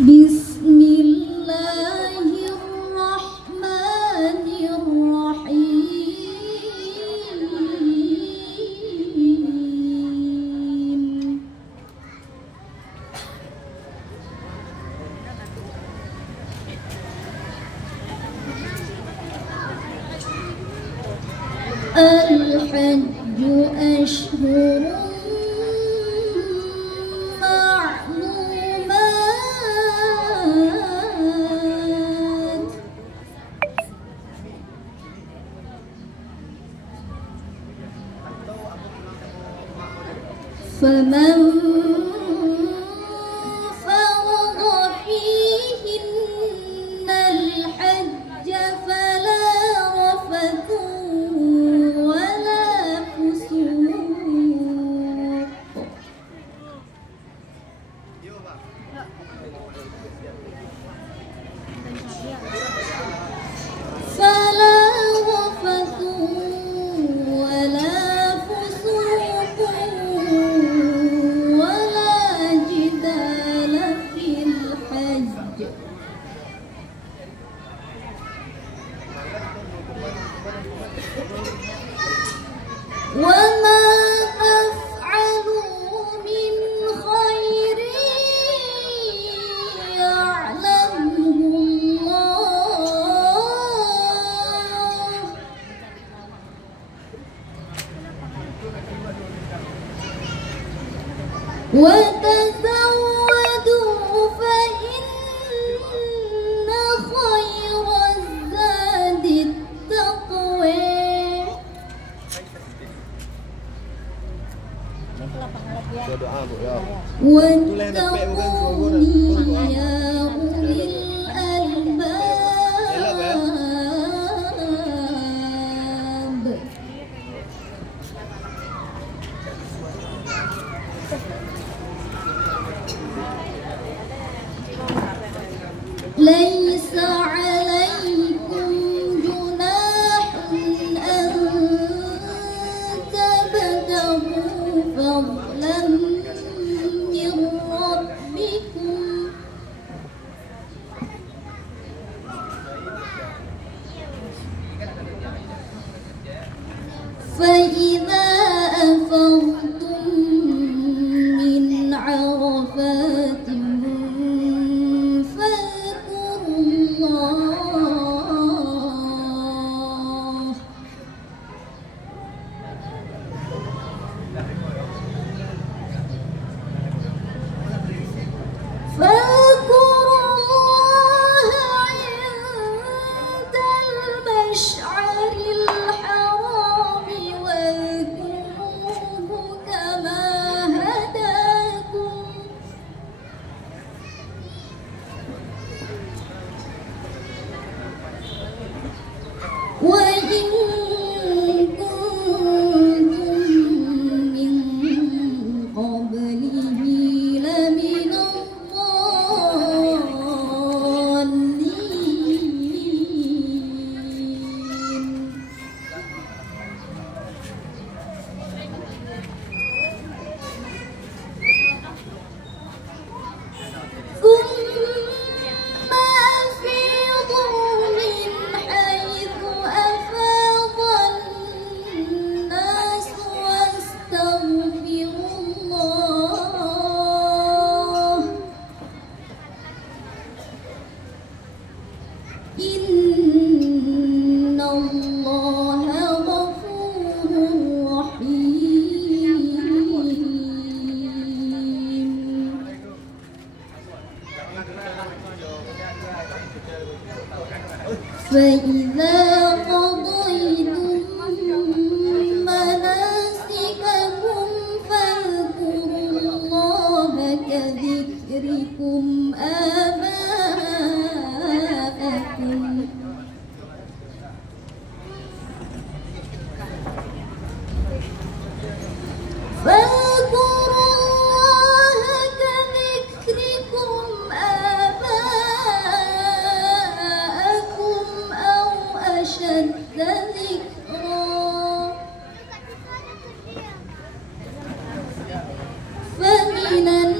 Bismillahirrahmanirrahim. Al-hajju ashhurun ma'lumat. Faman farada fihinna al-hajja fala rafathu wala fusuq. Fala rafathu wala fusuq wala jidala fil hajj. Wa ma taf'alu min khairin ya'lamuhu Allah. Wa tazawwadu fa inna khayra zadi at-taqwa. Doa Bu ya. Wattaquni ya ulil albab. Laisa 'alaikum junahun an tabtaghu fadlan min rabbikum. فإذا أفضتم من عرفات فاذكروا الله عند المشعر الحرام واذكروه كما هداكم وإن كنتم من قبله لمن الضالين. ثم أفيضوا من حيث أفاض الناس واستغفروا الله إن الله غفور رحيم. فإذا قضيتم مناسككم فاذكروا الله كذكركم آباءكم أو أشد ذكرا. فمن الناس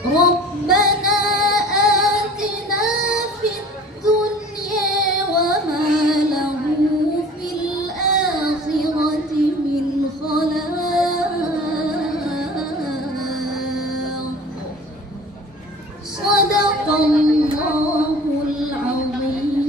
Rabbana atina fid dunya wa ma lahu fil akhirati min khalaq. Sadaqallahul azim.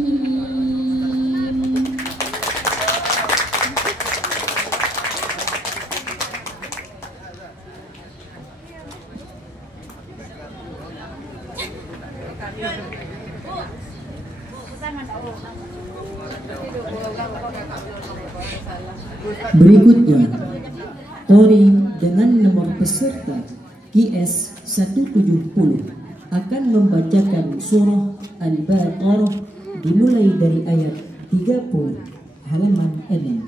Berikutnya, Tori dengan nomor peserta QS 170 akan membacakan surah Al-Baqarah dimulai dari ayat 30 halaman 6.